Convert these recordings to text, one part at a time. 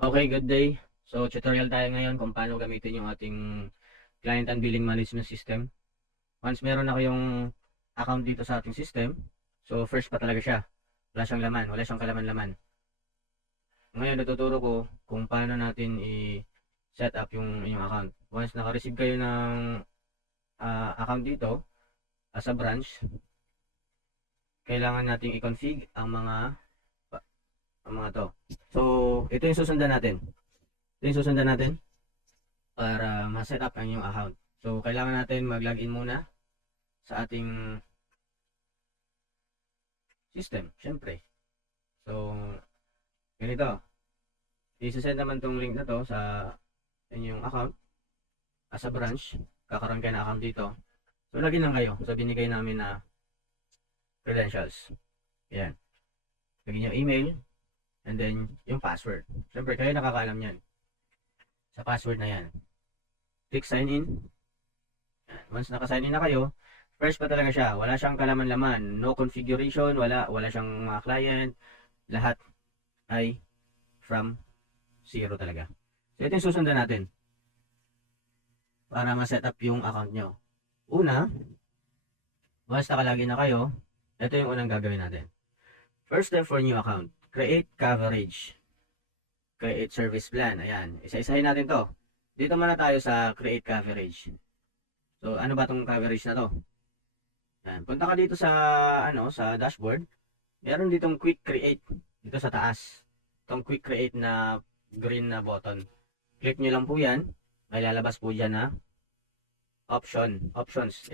Okay, good day. So, tutorial tayo ngayon kung paano gamitin yung ating client and billing management system. Once meron na kayong account dito sa ating system, so first pa talaga siya. Wala siyang laman, wala siyang kalaman-laman. Ngayon, natuturo ko kung paano natin i-set up yung inyong account. Once naka-receive kayo ng account dito as a branch, kailangan nating i-config ang mga to. So, ito yung susundan natin. Ito yung susundan natin para ma-set up ang inyong account. So, kailangan natin mag-login muna sa ating system, syempre. So, ganito. I-send naman tong link na to sa inyong account as a branch. Kakaroon kayo ng account dito. So, login lang kayo sa binigay namin na credentials. Yan. Lagyan yung email and then yung password. Syempre, kayo nakakaalam yan. Sa password na yan. Click sign in. Once naka-sign in na kayo, first pa talaga siya. Wala siyang kalaman-laman. No configuration. Wala siyang mga client. Lahat ay from zero talaga. So, ito yung susundan natin para ma-set up yung account nyo. Una, once nakalagin na kayo, ito yung unang gagawin natin. First step for new account. Create coverage. Create service plan. Ayan. Isa-isahin natin to. Dito muna tayo sa create coverage. So, ano ba tong coverage na to? Ayan. Punta ka dito sa dashboard. Meron ditong quick create. Dito sa taas. Itong quick create na green na button. Click nyo lang po yan. May lalabas po dyan na options.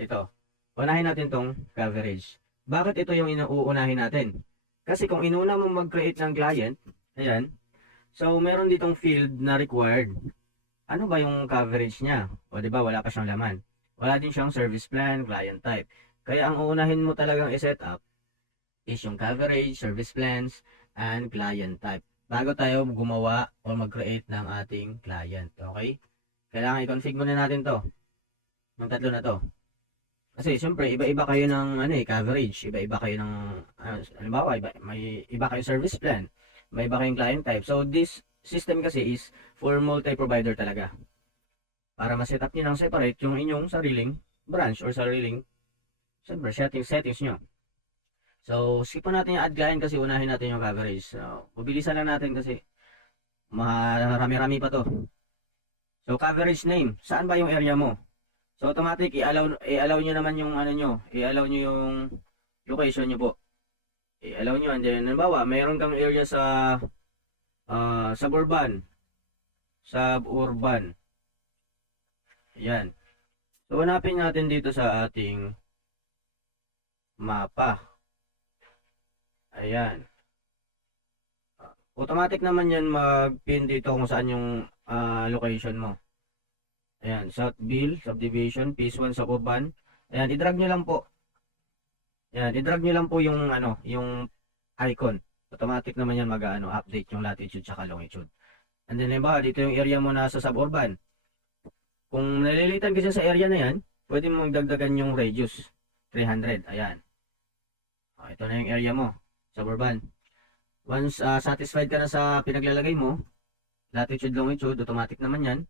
Ito. Unahin natin tong coverage. Bakit ito yung inuunahin natin? Kasi kung inuna mo mag-create ng client, ayan, so meron ditong field na required. Ano ba yung coverage niya? O di ba wala pa siyang laman. Wala din siyang service plan, client type. Kaya ang uunahin mo talagang i-set up is yung coverage, service plans, and client type. Bago tayo gumawa o mag-create ng ating client. Okay? Kailangan i-config muna natin to. Yung tatlo na to. Kasi siyempre iba-iba kayo ng coverage, iba-iba kayo ng halimbawa may iba kayong service plan, may iba kayong client type. So this system kasi is for multi-provider talaga. Para ma-set up niyo ng separate yung inyong sariling branch or sariling siyempre settings nyo. So skip natin yung add client kasi unahin natin yung coverage. So bubilisan lang natin kasi marami-rami pa to. So coverage name, saan ba yung area mo? So automatic i-allow niyo naman yung i-allow niyo yung location niyo po. I-allow niyo and then halimbawa, mayroon kang area sa suburban. Ayan. So hanapin natin dito sa ating mapa. Ayan. Automatic naman yan mag-pin dito kung saan yung location mo. Ayan, Southville, subdivision, phase 1 suburban. Ayan, i-drag nyo lang po. Ayan, i-drag nyo lang po yung yung icon. Automatic naman yan update yung latitude tsaka longitude. And then halimbawa, dito yung area mo na sa suburban. Kung nalilitan kasi sa area na yan, pwede mo magdagdagan yung radius. 300, ayan. Ito na yung area mo, suburban. Once satisfied ka na sa pinaglalagay mo, latitude, longitude, automatic naman yan.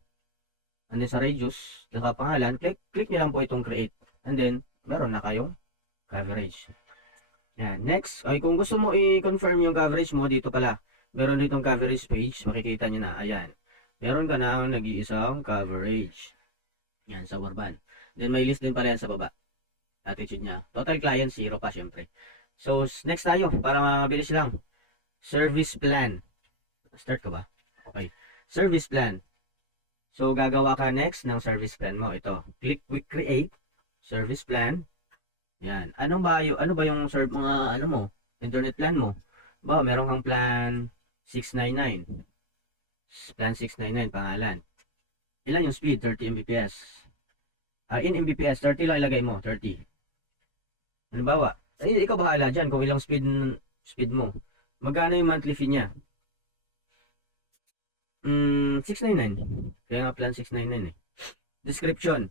And then sa radius, pangalan, click nyo lang po itong create. And then, meron na kayong coverage. Yan. Next, ay kung gusto mo i-confirm yung coverage mo, dito pala. Meron ditong coverage page, makikita nyo na. Ayan. Meron ka na nag-iisang coverage. Yan, sa urban. Then may list din pala yan sa baba. Attitude niya. Total client, 0 pa syempre. So, next tayo, para mabilis lang. Service plan. Start ko ba? Okay. Service plan. So, gagawa ka next ng service plan mo. Ito. Click quick create. Service plan. Yan. Ano ba yung mga internet plan mo? Ba, meron kang plan 699. Plan 699 pangalan. Ilan yung speed? 30 Mbps. In Mbps, 30 lang ilagay mo. 30. Halimbawa, ikaw bahala dyan kung ilang speed mo. Magkano yung monthly fee niya? 699. Kaya nga plan 699 eh. Description.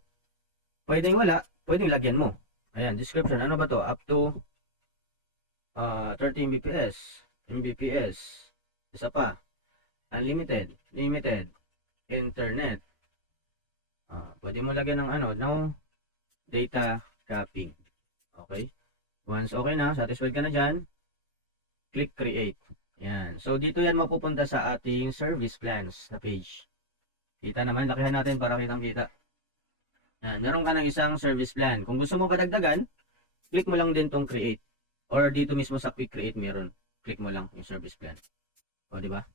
Pwedeng wala, pwedeng lagyan mo. Ayan, description. Ano ba to? Up to 30 Mbps. Mbps. Isa pa. unlimited, limited, internet. Pwede mo lagyan ng ano, no data capping. Okay? Once okay na, satisfied ka na dyan, click create. Yan. So, dito yan mapupunta sa ating service plans na page. Kita naman, lakihan natin para kitang-kita. Yan. Meron ka ng isang service plan. Kung gusto mo kadagdagan, click mo lang din tong create. Or dito mismo sa quick create meron. Click mo lang yung service plan. O, di ba?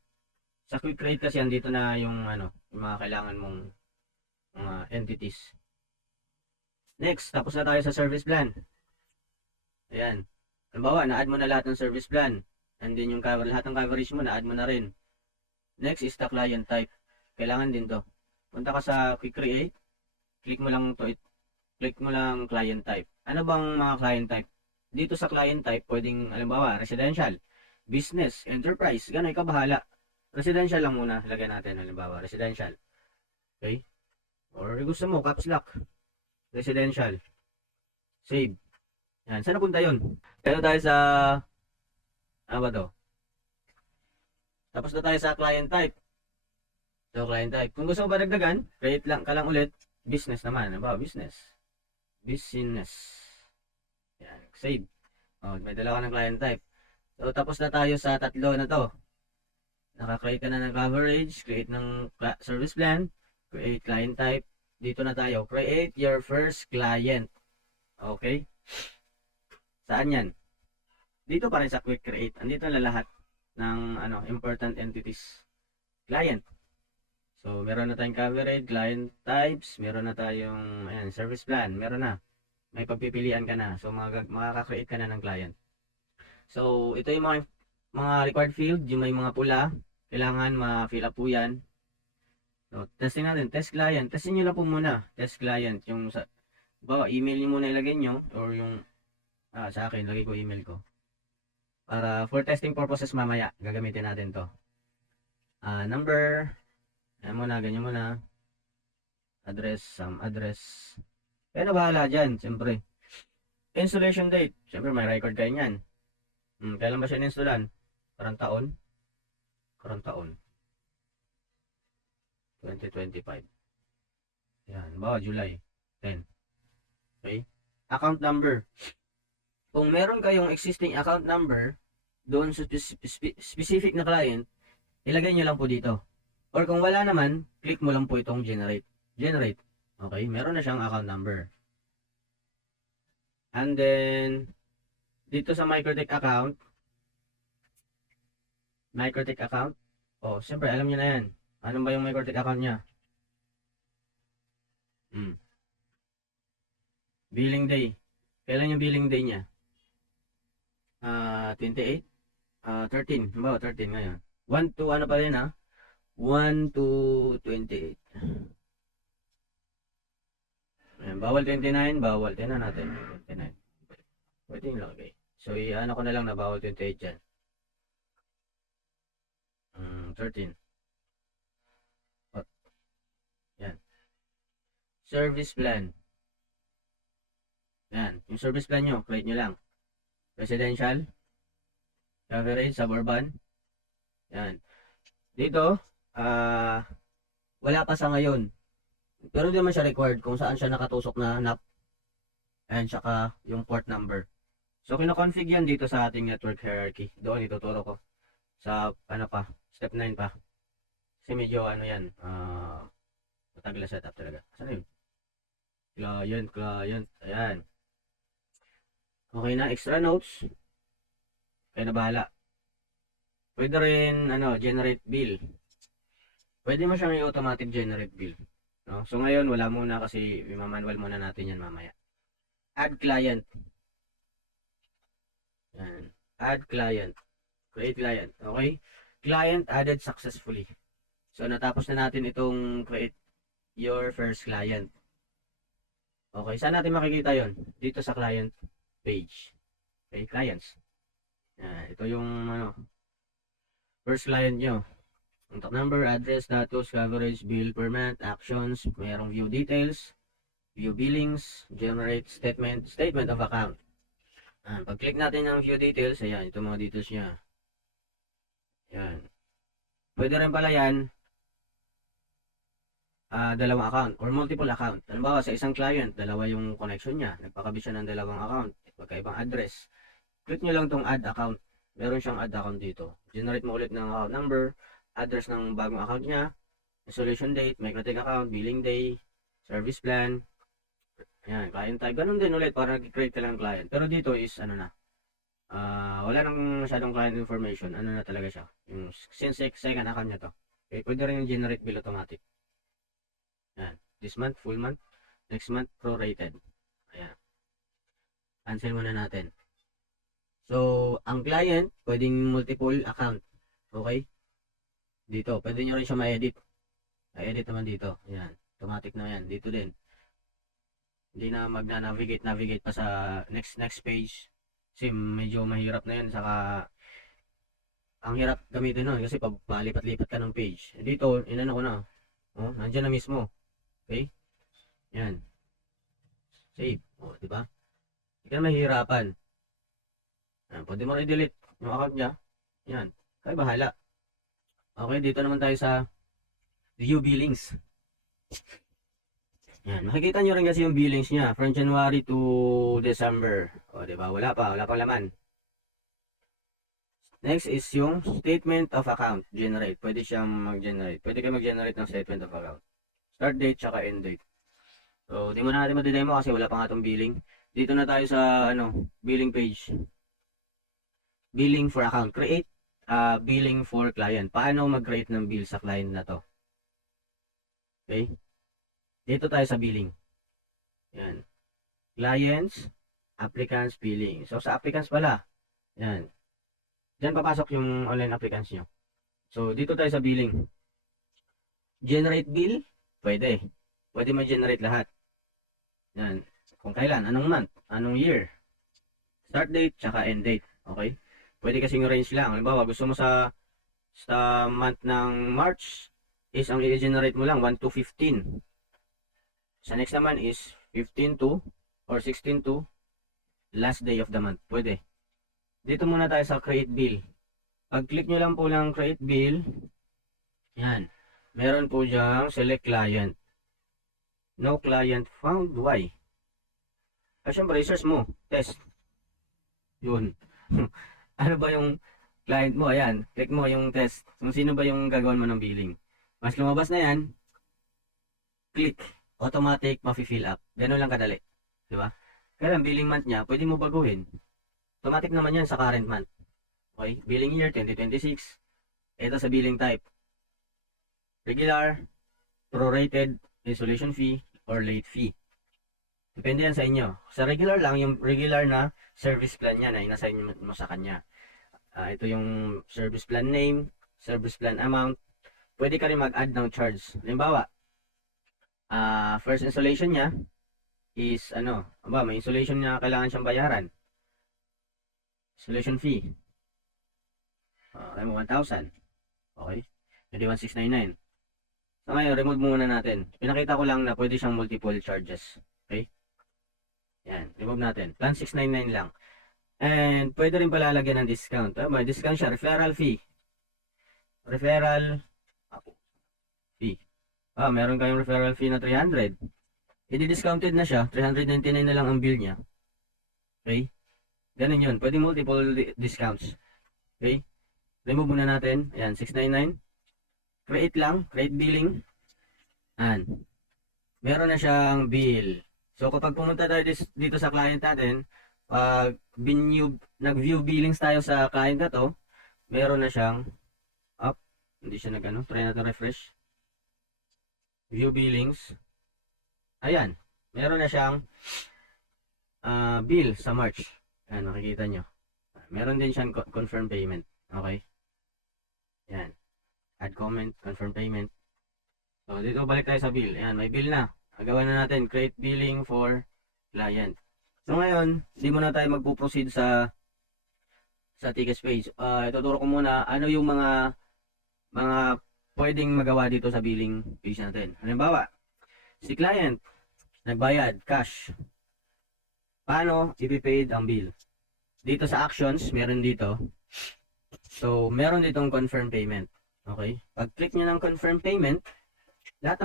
Sa quick create kasi andito na yung ano, yung mga kailangan mong mga entities. Next, tapos na tayo sa service plan. Ayan. Halimbawa, na-add mo na lahat ng service plan. And then yung cover, lahat ng coverage mo, na-add mo na rin. Next is the client type. Kailangan din to. Punta ka sa quick create. Click mo lang to. Click mo lang client type. Ano bang mga client type? Dito sa client type, pwedeng, halimbawa, residential, business, enterprise. Gano'y ka bahala. Residential lang muna. Lagyan natin, halimbawa, residential. Okay? Or gusto mo, caps lock. Residential. Save. Yan. Saan napunta yun? Kaya tayo sa, ano ba to? Tapos na tayo sa client type. So, client type. Kung gusto mo ba dagdagan, create lang ka lang ulit. Business naman. Ano ba? Business. Business. Yan. Save. May dala ka ng client type. So, tapos na tayo sa tatlo na to. Naka-create ka na ng coverage. Create ng service plan. Create client type. Dito na tayo. Create your first client. Okay? Saan yan? Dito pa rin sa quick create. Andito na lahat ng important entities. Client. So, meron na tayong coverage, client types, meron na tayong service plan, meron na. May pagpipilian ka na. So, makaka-create ka na ng client. So, ito yung mga required field, yung may mga pula. Kailangan ma-fill up po yan. So, testing natin. Test client. Testing nyo lang po muna. Test client. Yung bawa, email nyo muna ilagay nyo. Or yung, sa akin, lagay ko email ko. Para for testing purposes mamaya, gagamitin natin to. Number. Ayan muna, ganyan muna. Address, some address. Kaya na bahala dyan, siyempre. Installation date. Siyempre, may record kayo yan. Kailan ba siya in-installan? Karang taon? Karang taon. 2025. Yan, bawa July 10. Okay? Account number. Kung meron kayong existing account number doon sa specific na client, ilagay nyo lang po dito. Or kung wala naman, click mo lang po itong generate. Generate. Okay? Meron na siyang account number. And then, dito sa Microtech account, siyempre alam nyo na yan. Ano ba yung Microtech account niya? Billing day. Kailan yung billing day niya? 28? 13. Ba, 13 ngayon. 1 to ano pa rin 1 to 28. Ayan, bawal 29, bawal. Tingnan natin. 29. Pwede yung lang, okay. So, ano ko na lang na bawal 28 dyan. 13. Yan. Service plan. Yan. Yung service plan nyo, create nyo lang. Residential. Coverage, suburban. Yan. Dito, wala pa sa ngayon. Pero hindi naman siya required kung saan siya nakatusok na NAP. And saka yung port number. So, kino-config yan dito sa ating network hierarchy. Doon ituturo ko. Sa, step 9 pa. Kasi medyo, yan, matagal na setup talaga. Saan yun? Client. Ayan. Okay na, extra notes. Kaya na bahala. Pwede rin, generate bill. Pwede mo siyang i-automatic generate bill. No? So, ngayon, wala muna kasi i-manual muna natin yan mamaya. Add client. Yan. Add client. Create client. Okay? Client added successfully. So, natapos na natin itong create your first client. Okay, saan natin makikita yon? Dito sa client page. Okay, clients. Ito yung first client nyo. Contact number, address, status, coverage, bill per month, actions, mayroong view details, view billings, generate statement of account. Pag-click natin ng view details, ayan, ito mga details niya. Ayan. Pwede rin pala yan, dalawang account or multiple account. Halimbawa, sa isang client, dalawa yung connection niya. Nagpakabit siya ng dalawang account, magkaibang address. Click nyo lang tong add account. Meron siyang add account dito. Generate mo ulit ng account number, address ng bagong account niya, installation date, magnetic account, billing day, service plan. Ayan, client type. Ganun din ulit para nag-create ka lang ng client. Pero dito is ano na, wala nang masyadong client information. Ano na talaga siya. Yung since second account niya to. Okay, pwede rin yung generate bill automatic. Ayan. This month, full month. Next month, prorated. Ayan. Cancel muna natin. So, ang client, pwedeng multiple account. Okay? Dito, pwede nyo rin siya ma-edit. I-edit naman dito. Ayan. Automatic na yan. Dito din. Hindi na magna-navigate pa sa next page. Kasi medyo mahirap na yan. Saka, ang hirap gamitin nun. Kasi palipat-lipat ka ng page. Dito, inano ko na. Oh, nandiyan na mismo. Okay? Yan. Save. O, diba? Hindi ka na mahihirapan. Yan. Pwede mo i-delete yung account niya. Yan. Kaya bahala. Okay, dito naman tayo sa view billings. Yan. Makikita nyo rin kasi yung billings niya. From January to December. O, diba? Wala pa laman. Next is yung statement of account. Generate. Pwede siyang mag-generate. Pwede kayo mag-generate ng statement of account. Start date tsaka end date. So, di mo na natin madidemo kasi wala pa nga itong billing. Dito na tayo sa billing page. Billing for account. Create billing for client. Paano mag-create ng bill sa client na to? Okay? Dito tayo sa billing. Yan. Clients, applicants, billing. So, sa applicants pala. Yan. Diyan papasok yung online applicants nyo. So, dito tayo sa billing. Generate bill. Pwede. Pwede ma-generate lahat. Yan. Kung kailan, anong month, anong year. Start date, tsaka end date. Okay? Pwede kasing range lang. Halimbawa, gusto mo sa month ng March, is ang i-generate mo lang 1 to 15. Sa next naman is 15 to or 16 to last day of the month. Pwede. Dito muna tayo sa create bill. Pag-click nyo lang po ng create bill, yan. Meron po diyang select client. No client found. Why? Siyempre, search mo. Test. Yun. Ano ba yung client mo? Ayan. Click mo yung test. Kung sino ba yung gagawin mo ng billing. Mas lumabas na yan, click. Automatic, mafi-fill up. Ganun lang kadali. Diba? Kaya lang, billing month niya, pwede mo baguhin. Automatic naman yan sa current month. Okay? Billing year, 2026. Ito sa billing type. Regular, prorated, installation fee, or late fee. Depende yan sa inyo. Sa regular lang, yung regular na service plan niya na inassign mo sa kanya. Ito yung service plan name, service plan amount. Pwede ka rin mag-add ng charge. Halimbawa, first installation niya is may installation niya kailangan siyang bayaran. Installation fee. 1,000. Okay? Jadi 1,699. So ngayon, remove muna natin. Pinakita ko lang na pwede siyang multiple charges. Okay? Yan, remove natin. Plan 699 lang. And pwede rin pala lagyan ng discount. May discount siya. Referral fee. Referral fee. Meron kayong referral fee na 300. I-discounted na siya. 399 na lang ang bill niya. Okay? Ganun yun. Pwede multiple discounts. Okay? Remove muna natin. Ayan, 699. Create lang. Create billing. Ayan. Meron na siyang bill. So, kapag pumunta tayo dito sa client natin, pag nag-view billings tayo sa client na to, meron na siyang hindi siya try natin refresh. View billings. Ayan. Meron na siyang bill sa March. Ayan, makikita nyo. Meron din siyang confirm payment. Okay. Ayan. Add comment, confirm payment. So, dito balik tayo sa bill. Ayan, may bill na. Gagawin na natin, create billing for client. So, ngayon, hindi muna tayo magpo-proceed sa tickets page. Ituturo ko muna ano yung mga pwedeng magawa dito sa billing page natin. Halimbawa, si client, nagbayad, cash. Paano ipipaid ang bill? Dito sa actions, meron dito. So, meron ditong confirm payment. Okay? Pag-click nyo ng confirm payment, lahat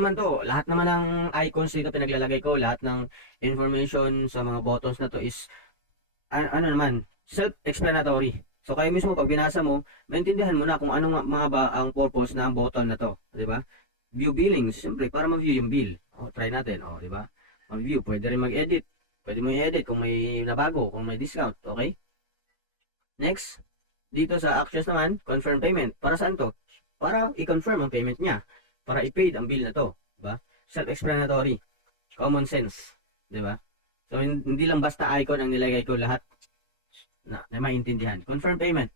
naman ng icons dito pinaglalagay ko, lahat ng information sa mga buttons na to is, ano naman, self-explanatory. So, kayo mismo, pag binasa mo, maintindihan mo na kung anong mga ba ang purpose ng button na to. Di ba? View billings, siyempre, para ma-view yung bill. O, try natin. O, di ba? Ma-view, pwede rin mag-edit. Pwede mo i-edit kung may nabago, kung may discount. Okay? Next, dito sa actions naman, confirm payment. Para saan to? Para i-confirm ang payment niya. Para i-paid ang bill na to. Diba? Self-explanatory. Common sense. Diba? So, hindi lang basta icon ang nilagay ko, lahat na maintindihan. Confirm payment.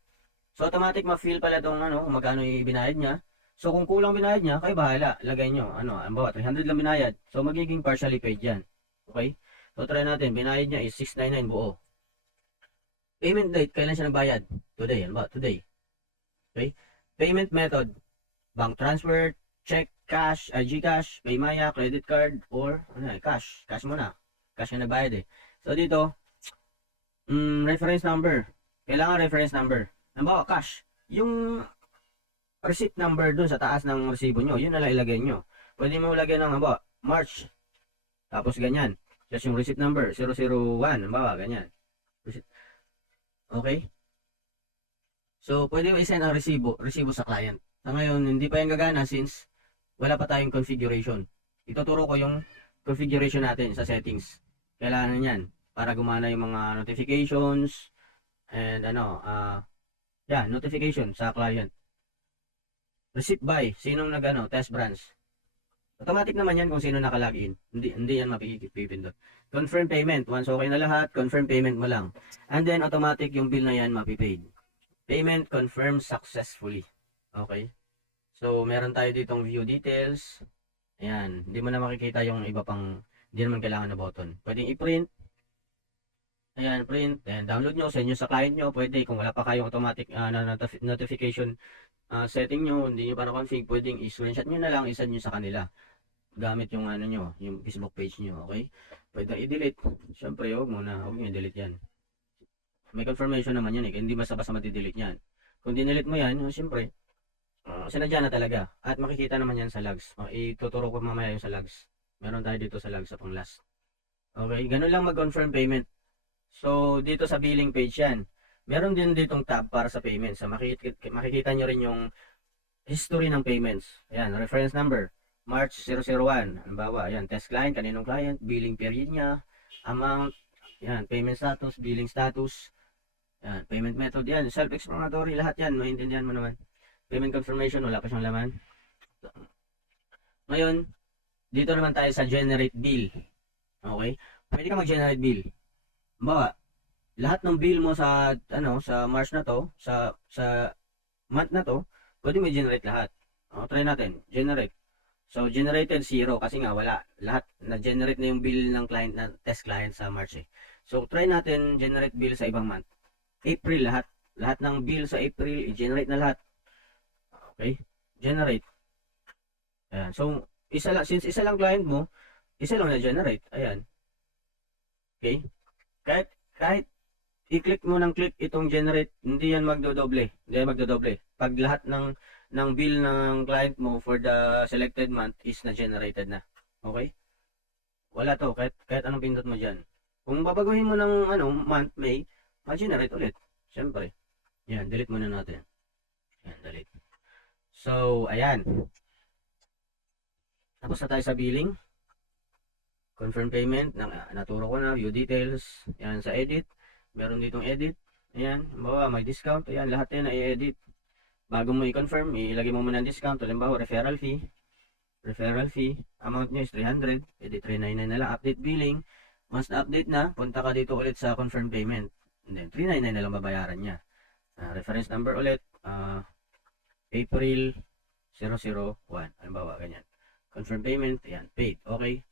So, automatic ma-fill pala itong kung magkano ibinayad niya. So, kung kulang binayad niya, kayo bahala. Lagay nyo. Ang bawa, 300 lang binayad. So, magiging partially paid yan. Okay? So, try natin. Binayad niya is 699 buo. Payment date, kailan siya nagbayad? Today. Ano ba? Today. Okay? Payment method. Bank transfer, check, cash, GCash, Paymaya, credit card, or cash. Cash muna. Cash na nagbayad eh. So, dito, reference number. Kailangan reference number. Halimbawa, cash. Yung receipt number dun sa taas ng resibo nyo, yun na lang ilagay nyo. Pwede mo lagyan ng, halimbawa, March. Tapos ganyan. Just yung receipt number, 001. Halimbawa, ganyan. Receipt. Okay? So, pwede mo isend ang resibo sa client. Sa ngayon, hindi pa yan gagana since wala pa tayong configuration. Ituturo ko yung configuration natin sa settings. Kailangan yan para gumana yung mga notifications and notification sa client. Receipt by, sinong test branch. Automatic naman yan kung sino nakalagin. Hindi yan mapipindot. Confirm payment. Once okay na lahat, confirm payment mo lang. And then automatic yung bill na yan mapipaid. Payment confirmed successfully. Okay? So, meron tayo ditong view details. Ayan. Hindi mo na makikita yung iba pang, hindi naman kailangan na button. Pwedeng i-print. Ayan, print. Ayan, download nyo, send nyo sa client nyo. Pwede, kung wala pa kayong automatic notification setting nyo, hindi nyo pa na-config, pwedeng i-screenshot nyo na lang, i-send nyo sa kanila. Gamit yung yung Facebook page nyo, okay? Pwede i-delete. Siyempre, huwag nyo i-delete yan. May confirmation naman yan eh, hindi basta-basta mati-delete yan. Kung dinelete mo yan, siyempre, sinadya na talaga. At makikita naman yan sa logs. Ituturo ko mamaya yung sa logs. Meron tayo dito sa logs sa pang last. Okay, ganun lang mag-confirm payment. So, dito sa billing page yan. Meron din ditong tab para sa payments. So, makikita nyo rin yung history ng payments. Ayan, reference number. March 001. Halimbawa, ayan, test client, kaninong client, billing period niya, amount, ayan, payment status, billing status, ayan, payment method, yan, self-explanatory, lahat yan, maintindihan mo naman. Payment confirmation, wala pa siyang laman. Ngayon, dito naman tayo sa generate bill. Okay? Pwede ka mag-generate bill. Halimbawa, lahat ng bill mo sa sa March na to, sa month na to, pwede mo i-generate lahat. Try natin, generate. So, generated 0 kasi nga wala. Lahat na-generate na yung bill ng client na test client sa March eh. So, try natin generate bill sa ibang month. April lahat. Lahat ng bill sa April, i-generate na lahat. Okay? Generate. Ayan. So, since isa lang client mo, isa lang na-generate. Ayan. Okay? Kahit i-click mo ng click itong generate, hindi yan magdodoble. Hindi yan magdodoble. Pag lahat ng bill ng client mo for the selected month is na-generated na. Okay? Wala to. Kahit anong pindot mo dyan. Kung babaguhin mo ng month, May, ma-generate ulit. Siyempre. Yan, delete muna natin. Yan, delete. So, ayan. Tapos na tayo sa billing. Confirm payment. Naturo ko na. View details. Yan, sa edit. Meron ditong edit. Ayan. Bawa, may discount. Ayan, lahat yan na i-edit. Bago mo i-confirm, ilagay mo muna ang discount. Halimbawa, referral fee. Referral fee. Amount nyo is 300. Pwede 399 na lang. Update billing. Once na-update na, punta ka dito ulit sa confirm payment. And then, 399 na lang babayaran niya. Reference number ulit. April 001. Halimbawa, ganyan. Confirm payment. Ayan, paid. Okay.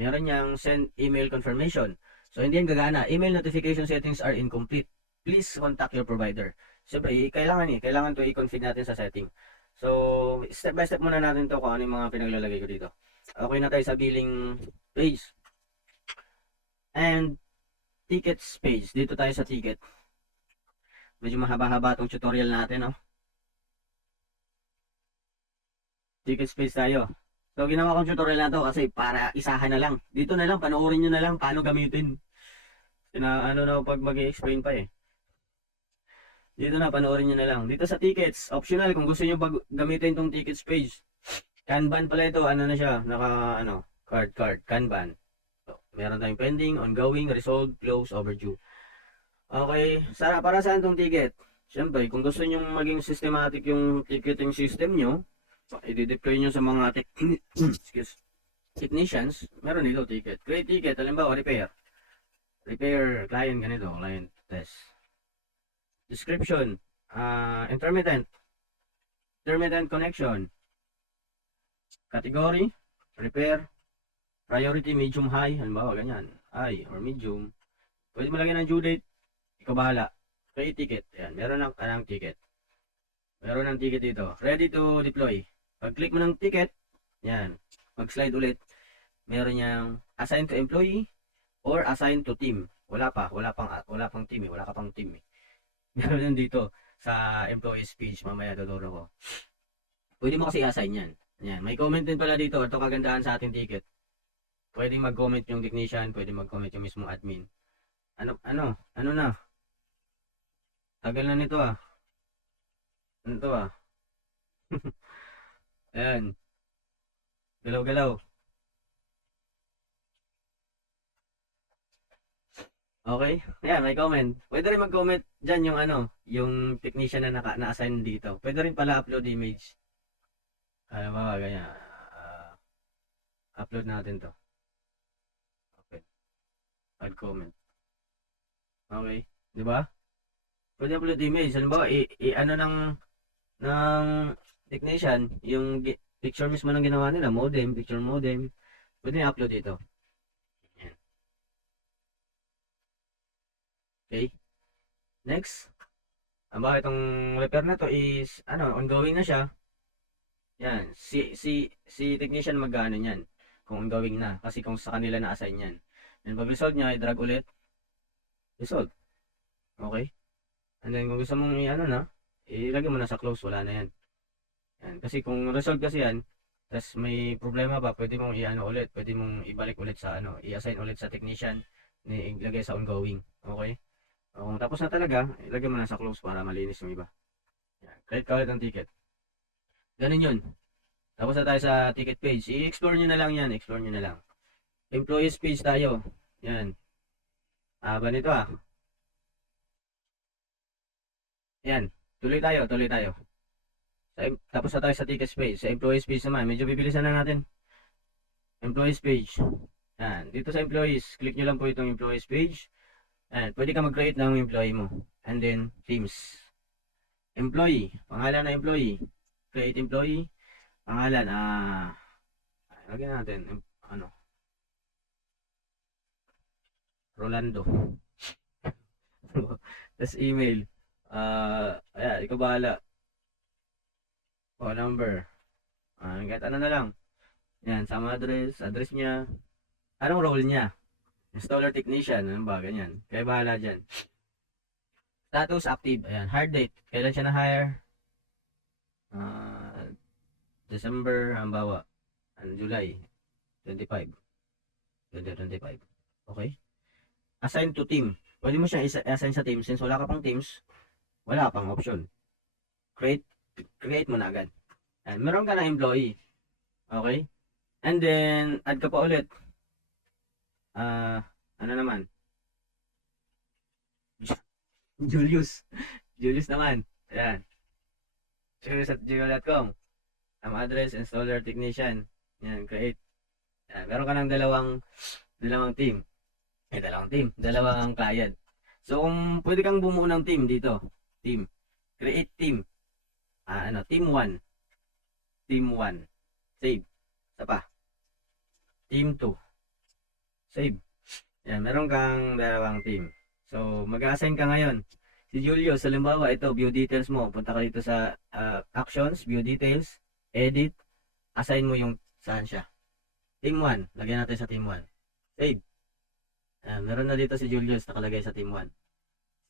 Meron niyang send email confirmation. So, hindi yan gagana. Email notification settings are incomplete. Please contact your provider. Siyempre, kailangan to i-config natin sa setting. So, step by step muna natin to kung ano yung mga pinaglalagay ko dito. Okay na tayo sa billing page. And, tickets page. Dito tayo sa ticket. Medyo mahaba-haba itong tutorial natin, no? ticket space tayo. So, ginawa kong tutorial na to kasi para isahan na lang. Dito na lang, panoorin nyo na lang paano gamitin. Ano na pag mag-i-explain pa eh. Dito na, panoorin nyo na lang. Dito sa tickets, optional kung gusto nyo gamitin tong tickets page. Kanban pala ito, ano na siya, card, Kanban. So, meron tayong pending, ongoing, resolved, close, overdue. Okay, para saan tong ticket? Siyempre, kung gusto nyo maging systematic yung ticketing system nyo, i-deploy nyo sa mga technicians, meron dito ticket. Create ticket, halimbawa, repair, client ganito, client test. Description, intermittent connection, category, repair, priority, medium, high, halimbawa ganyan, high or medium. Pwede mo lagyan ng due date, ikaw bahala. Create ticket, yan, meron ng ticket. Meron ng ticket dito, ready to deploy. Pag click mo ng ticket, yan, mag-slide ulit, meron niyang assign to employee or assign to team. Wala pang team eh, wala ka pang team eh. Meron yan dito sa employees page, mamaya tuturo ko. Pwede mo kasi assign yan. Yan, may comment din pala dito, ito kagandahan sa ating ticket. Pwede mag-comment yung technician, pwede mag-comment yung mismong admin. Ano na? Tagal na nito ah. Ano to ah? Ayan. Galaw-galaw. Okay? Ayan, may comment. Pwede rin mag-comment dyan yung yung technician na na-assign dito. Pwede rin pala upload image. Alam mo, ganyan. Upload natin to. Okay. Add comment. Okay. Di ba? Pwede upload image. Halimbawa, ano ng technician, yung picture mismo ng ginawa nila, picture modem. Pwede i-upload dito. Ayan. Okay. Next. Ang bakit itong repair na to is, ongoing na siya. Yan. Si technician mag-ano yan. Kung ongoing na. Kasi kung sa kanila na-assign yan. And pag resolve niya, i-drag ulit. Resolve. Okay. And then kung gusto mong ilagay mo na sa close, wala na yan. Yan. Kasi kung resolve kasi yan, tapos may problema pa, pwede mong ulit. Pwede mong ibalik ulit sa i-assign ulit sa technician, ilagay sa ongoing. Okay. Kung tapos na talaga, ilagay mo na sa close para malinis yung iba. Yan. Create ka ulit ng ticket. Ganun yun. Tapos na tayo sa ticket page. I-explore nyo na lang yan. Explore nyo na lang. Employees page tayo. Yan. Ganito ah. Yan. Tuloy tayo. Tapos na tayo sa ticket page. Sa employees page naman. Medyo bibilisan na natin. Employees page. Yan. Dito sa employees, click nyo lang po itong employees page. Yan. Pwede ka mag-create ng employee mo. And then, teams. Employee. Pangalan na employee. Create employee. Pangalan. Lagyan natin. Rolando. Tapos email. Ayan. Ikaw bahala. Phone number. Kahit ano na lang. Yan. Sama address niya. Anong role niya? Installer technician. Ano ba? Ganyan. Kaya bahala dyan. Status active. Ayan. Hard date. Kailan siya na-hire? December. Hambawa. July 25. 2025. Okay. Assign to team. Pwede mo siya assign sa team. Since wala ka pang teams, wala ka pang option. Create mo na agad. And meron ka na employee. Okay. And then, add ka pa ulit. Ano naman? Julius naman. Ayan. Julius@gmail.com. Ang address, installer, technician. Yan, create. Ayan. Meron ka ng dalawang team. Dalawang client. So, kung pwede kang bumuo ng team dito. Team. Create team. Team 1. Team 1. Save. Isa pa. Team 2. Save. Yan, meron kang dalawang team. So, mag-assign ka ngayon. Si Julius, halimbawa, ito, view details mo. Punta ka dito sa actions, view details, edit, assign mo yung saan siya. Team 1. Lagyan natin sa team 1. Save. Meron na dito si Julius nakalagay sa team 1.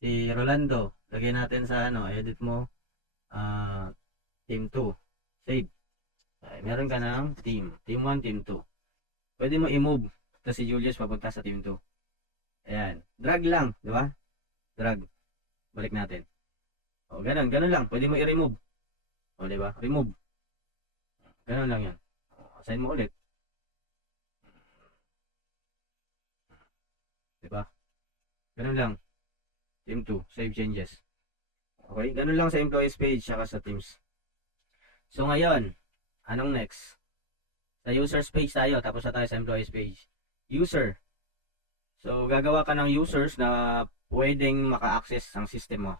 Si Rolando, lagyan natin sa edit mo, team 2. Save. Meron ka ng team. Team 1, team 2. Pwede mo i-move. Ito si Julius papunta sa team 2. Ayan. Drag lang. Di ba? Drag. Balik natin. O, ganun. Ganun lang. Pwede mo i-remove. O, di ba? Remove. Ganun lang yan. Assign mo ulit. Di ba? Ganun lang. Team 2. Save changes. Okay? Ganun lang sa employees page saka sa teams. So, ngayon, anong next? Sa users page tayo. Tapos na tayo sa employees page. User. So, gagawa ka ng users na pwedeng maka-access ang system mo.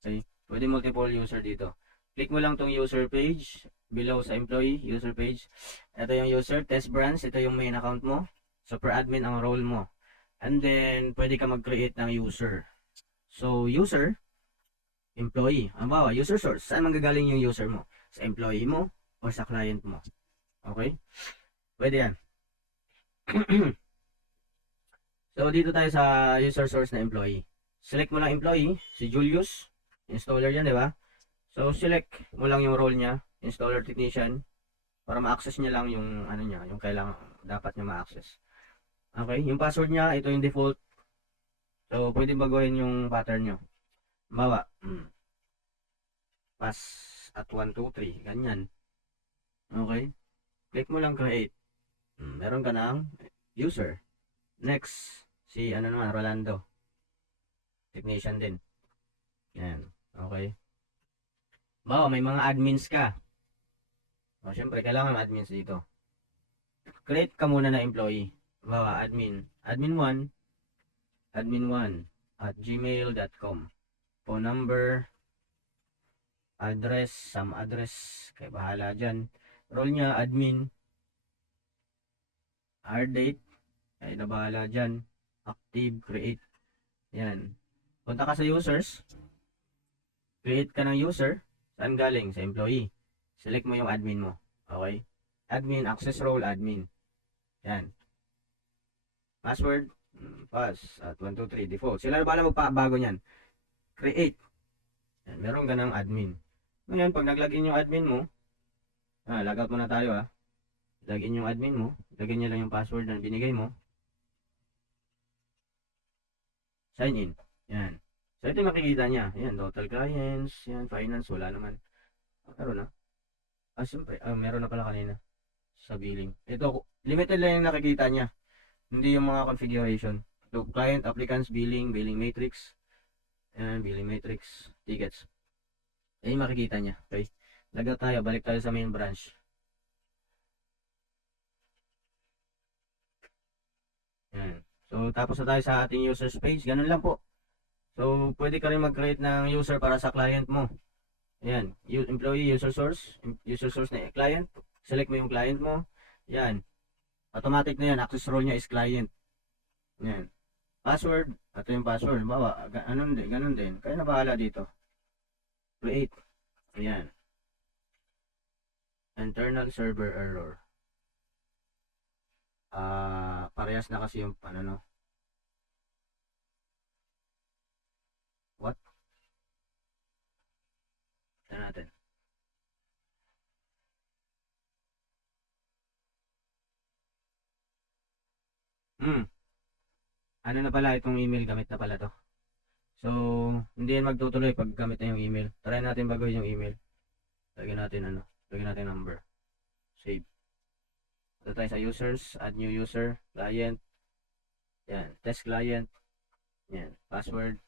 Okay? Pwede multiple user dito. Click mo lang tong user page below sa employee user page. Ito yung user test branch. Ito yung main account mo. Super admin ang role mo. And then, pwede ka mag-create ng user. So, user, employee. Ang bawa, user source. Saan manggagaling yung user mo? Sa employee mo o sa client mo? Okay? Pwede yan. So, dito tayo sa user source na employee. Select mo lang employee, si Julius. Installer yan, di ba? So, select mo lang yung role niya, installer technician, para ma-access niya lang yung ano niya, yung kailangan dapat niya ma-access. Okay, yung password niya, ito yung default. So, pwede baguhin yung pattern nyo. Bawa, pass at 1, 2, 3, ganyan. Okay, click mo lang create. Meron ka ng user. Next, si ano naman, Rolando. Technician din. Yan, okay. Bawa, may mga admins ka. O, syempre, kailangan admins dito. Create ka muna na employee. Bawa, admin 1 at gmail.com. Phone number, address, some address, kaya bahala dyan. Role niya, admin, hard date, kaya na bahala dyan. Active, create. Yan. Punta ka sa users, create ka ng user. Saan galing? Sa employee. Select mo yung admin mo. Okay? Admin, access role, admin. Yan. Password, pass at 1, 2, 3, default. Sila na bala magpabago niyan. Create. Yan, meron ka ng admin. Ngayon, pag nag-login yung admin mo, logout muna tayo login yung admin mo, lagyan niya lang yung password na binigay mo. Sign in. Yan. So, ito yung makikita niya. Yan, total clients, yan, finance, wala naman. Meron na. Siyempre, meron na pala kanina sa billing. Ito, limited lang yung nakikita niya. Hindi yung mga configuration. So, client, applicants, billing, billing matrix. Ayan, billing matrix, tickets. Ayan yung makikita niya. Okay. Lagat tayo, balik tayo sa main branch. Ayan. So, tapos na tayo sa ating users page. Ganun lang po. So, pwede ka rin mag-create ng user para sa client mo. Ayan. Employee, user source na client. Select mo yung client mo. Ayan. Automatic na yan. Access role niya is client. Yan. Password. Ito yung password. Bawa, ganun din. Kaya na bahala dito. Create. Ayan. Internal server error. Parehas na kasi yung ano no. What? Tignan natin. Ano na pala itong email, gamit na pala to. So, hindi yan magtutuloy pag gamit na yung email. Try natin baguhin yung email. Lagyan natin number. Save. Ito tayo sa users, add new user, client. Yan, test client. Yan, password.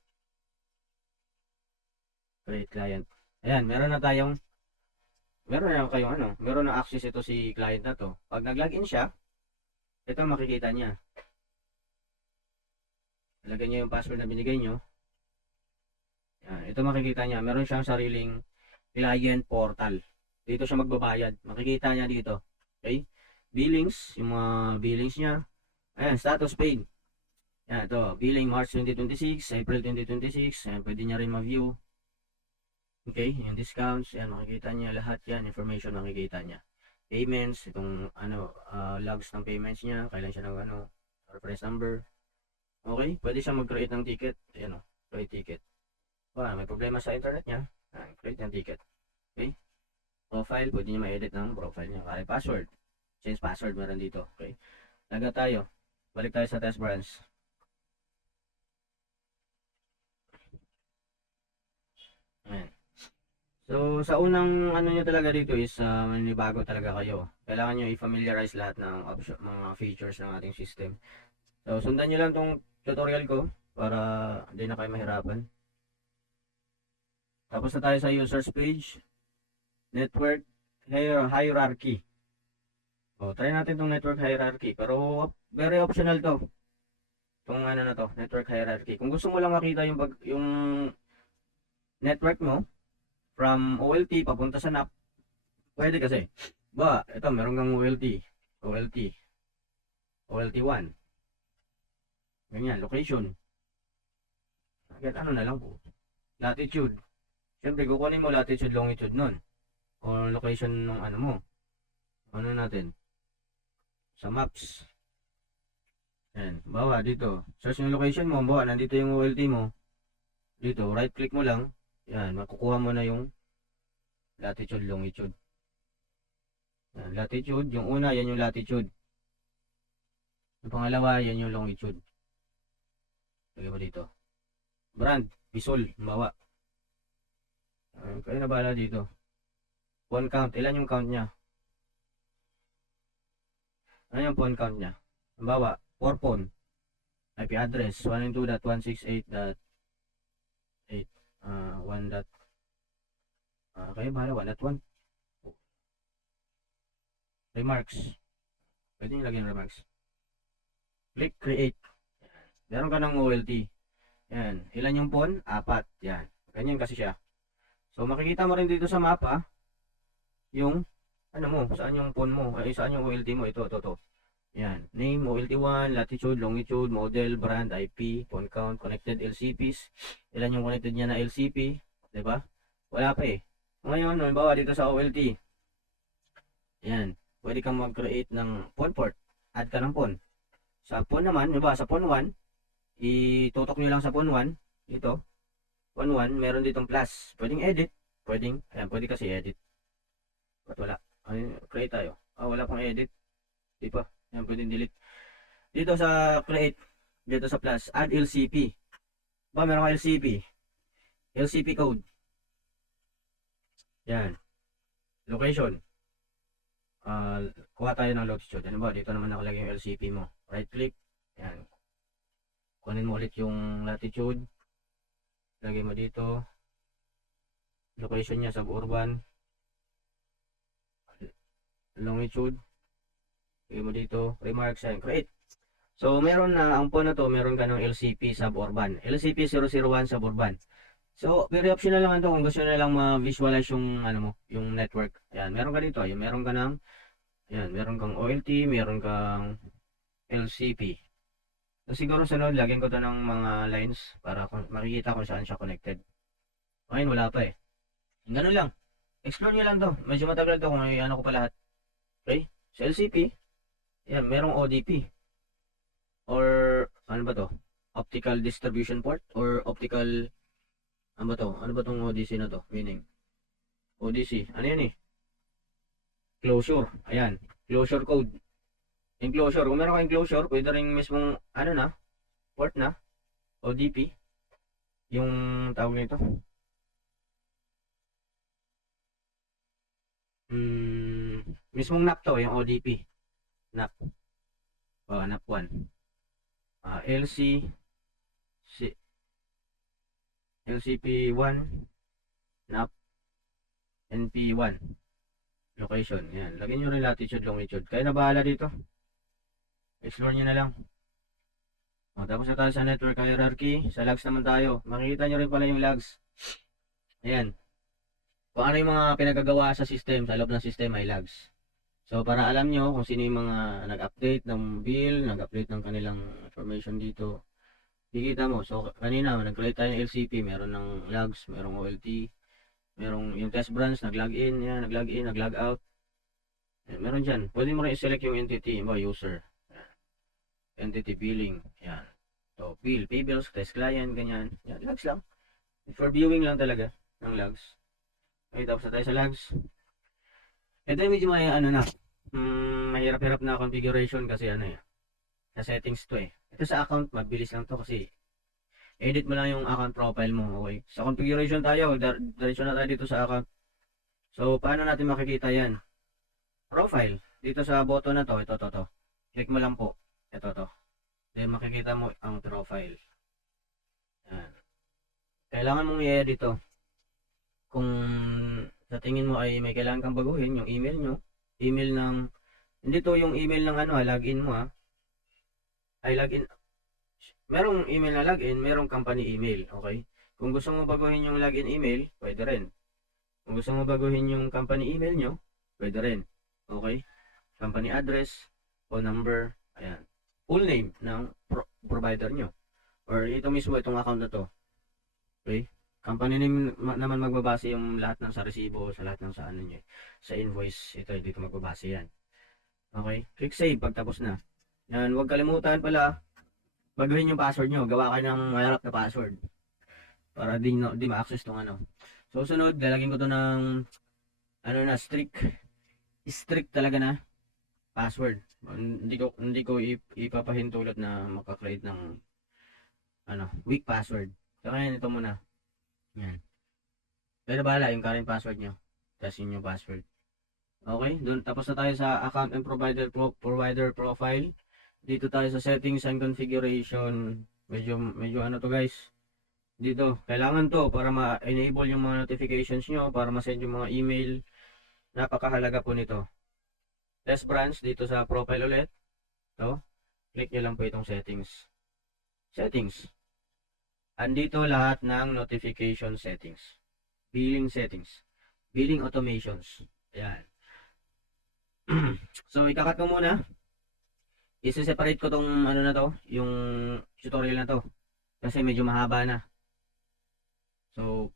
Create client. Ayan, meron na kayong meron na access ito si client na to. Pag nag-login siya, ito makikita niya. Ilagay niyo yung password na binigay niyo. Yan, ito makikita niya. Meron siyang sariling client portal. Dito siya magbabayad. Makikita niya dito. Okay? Billings, yung mga billings niya. Ayan, status paid. Yan, ito. Billing March 2026, April 2026. Ayan, pwede niya rin ma-view. Okay, yung discounts. Ayan, makikita niya lahat yan. Information makikita niya. Payments, itong logs ng payments niya. Kailan siya ng reference number. Okay, pwede siya mag-create ng ticket. Ayan create ticket. May problema sa internet niya. Create ng ticket. Okay. Profile, pwede nyo ma-edit ng profile nyo. Kaya password. Change password meron dito. Okay. Laga tayo. Balik tayo sa test branch. Ayan. So, sa unang ano nyo talaga dito is manibago talaga kayo. Kailangan nyo i-familiarize lahat ng option, mga features ng ating system. So, sundan nyo lang tong tutorial ko para hindi na kayo mahirapan. Tapos na tayo sa users page, network hierarchy. O, try natin tong network hierarchy. Pero, very optional to. Itong ano na to, network hierarchy. Kung gusto mo lang makita yung network mo, from OLT papunta sa NAP, pwede kasi. Ba, ito meron kang OLT, OLT1. Ganyan, location. Agad ano na lang po. Latitude. Siyempre, kukunin mo latitude, longitude nun. O location ng ano mo. Ano natin? Sa maps. Ayan, bawa dito. Search yung location mo, bawa nandito yung OLT mo. Dito, right click mo lang. Yan, makukuha mo na yung latitude, longitude. Yan, latitude, yung una, yan yung latitude. Yung pangalawa, yan yung longitude. Lagay mo dito. Brand, Pisol, bawa. Kaya na bahala dito. Phone count, ilan yung count niya? Ano yung phone count niya? Bawa, 4 phone. IP address, 192.168.8. 1. Kaya bahala, 1.1. Remarks. Pwede nyo lagyan remarks. Click create. Meron ka ng OLT. Yan. Ilan yung phone? 4. Yan. Ganyan kasi siya. So makikita mo rin dito sa mapa yung ano mo, saan yung phone mo, ay saan yung OLT mo. Ito. Yan. Name, OLT1, latitude, longitude, model, brand, IP, phone count, connected LCPs. Ilan yung connected niya na LCP. 'Di ba? Wala pa eh. Ngayon, halimbawa dito sa OLT. Yan. Pwede kang mag-create ng phone port. Add ka ng phone. Sa phone naman, diba, sa phone 1, itutok nyo lang sa phone 1. Ito. Phone 1, meron ditong plus. Pwedeng edit. Ayan, pwede kasi edit. Ba't wala? Ay, create tayo. Wala pang edit. Di pa. Ayan, pwedeng delete. Dito sa create, dito sa plus, add LCP. Ba, meron ka LCP. LCP code. Yan. Location. Kuha tayo ng latitude. Ano ba? Dito naman nakalagay yung LCP mo. Right click. Yan. Kunin mo ulit yung latitude. Lagay mo dito. Location niya suburban. Longitude. Lagay mo dito. Remarks and create. So, meron na, ang phone na to, meron ka ng LCP suburban. LCP 001 suburban. So, very optional lang ito kung gusto nyo lang ma-visualize yung, ano mo, yung network. Ayan, meron ka dito. Ayan, meron ka ng, ayan, meron kang OLT, meron kang LCP. So, siguro sunod, lagyan ko to ng mga lines para makikita kung saan siya connected. Ngayon, wala pa eh. Ganun lang. Explore nyo lang to. Medyo matagal to kung ano ko pa lahat. Okay? Sa LCP, ayan, merong ODP. Or, ano ba to? Optical distribution port or optical. Ano ba to? Ano ba tong ODC na to? Meaning, ODC. Ano yan eh? Closure. Ayan. Closure code. Enclosure. Kung meron kang enclosure, pwede rin mismong, ano na, port na, ODP. Yung tawag nito. Mismong NAP to, yung ODP. NAP. NAP 1. LCP1, NAP, NP1, location, yan, lagyan nyo rin latitude, longitude, kaya na bahala dito, explore nyo na lang. Tapos na tayo sa network hierarchy. Sa logs naman tayo, makikita nyo rin pala yung logs, ayan, kung ano yung mga pinagagawa sa system, sa loob ng system ay logs. So para alam nyo kung sino yung mga nag-update ng bill, nag-update ng kanilang information dito, kikita mo. So kanina nag-create tayo ng LCP, meron ng logs, merong OLT, merong yung test branch, nag-login, yan, nag-login, nag-log out. Yan, meron dyan. Pwede mo rin i-select yung entity, yung user. Yan. Entity billing, yan. So bill, pay bills, test client, ganyan. Yan, logs lang. For viewing lang talaga ng logs. Okay, tapos na tayo sa logs. Ito yung medyo may ano na, mahirap-hirap na configuration kasi ano eh, sa settings to eh. Ito sa account, mabilis lang to kasi edit mo lang yung account profile mo, okay? Sa configuration tayo, diretso na tayo dito sa account. So, paano natin makikita yan? Profile. Dito sa button na to, ito. Click mo lang po. Ito to. Then, makikita mo ang profile. Yan. Kailangan mong i-edit to. Kung sa tingin mo ay may kailangan kang baguhin, yung email nyo, email ng, hindi to yung email ng ano login mo ay login, merong email na login, merong company email, okay? Kung gusto mo baguhin yung login email, pwede rin. Kung gusto mo baguhin yung company email nyo, pwede rin, okay? Company address, phone number, ayan. Full name ng provider nyo. Or ito mismo, itong account na to. Okay? Company name naman magbabase yung lahat ng sa resibo, sa lahat ng sa ano nyo. Sa invoice, ito dito magbabase yan. Okay? Click save pagtapos na. Yan, huwag kalimutan pala, baguhin yung password nyo. Gawa kayo ng mahirap na password. Para di ma-access tong ano. So, sunod, lalagyan ko to ng ano na, strict talaga na password. Hindi ko ipapahintulot na makakreate ng ano, weak password. So, kaya ito muna. Yan. Pero bahala yung current password nyo. Tapos yun yung password. Okay, doon tapos na tayo sa account and provider profile. Dito tayo sa settings and configuration. Medyo ano to guys. Dito, kailangan to para ma-enable yung mga notifications nyo, para ma-send yung mga email. Napakahalaga po nito. Test branch dito sa profile ulit. To, click nyo lang po itong settings. Settings. Andito lahat ng notification settings. Billing settings. Billing automations. Ayan. So, ikakat ko muna. Isi-separate ko tong ano na to, yung tutorial na to. Kasi medyo mahaba na. So,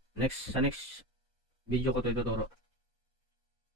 sa next video ko to ituturo.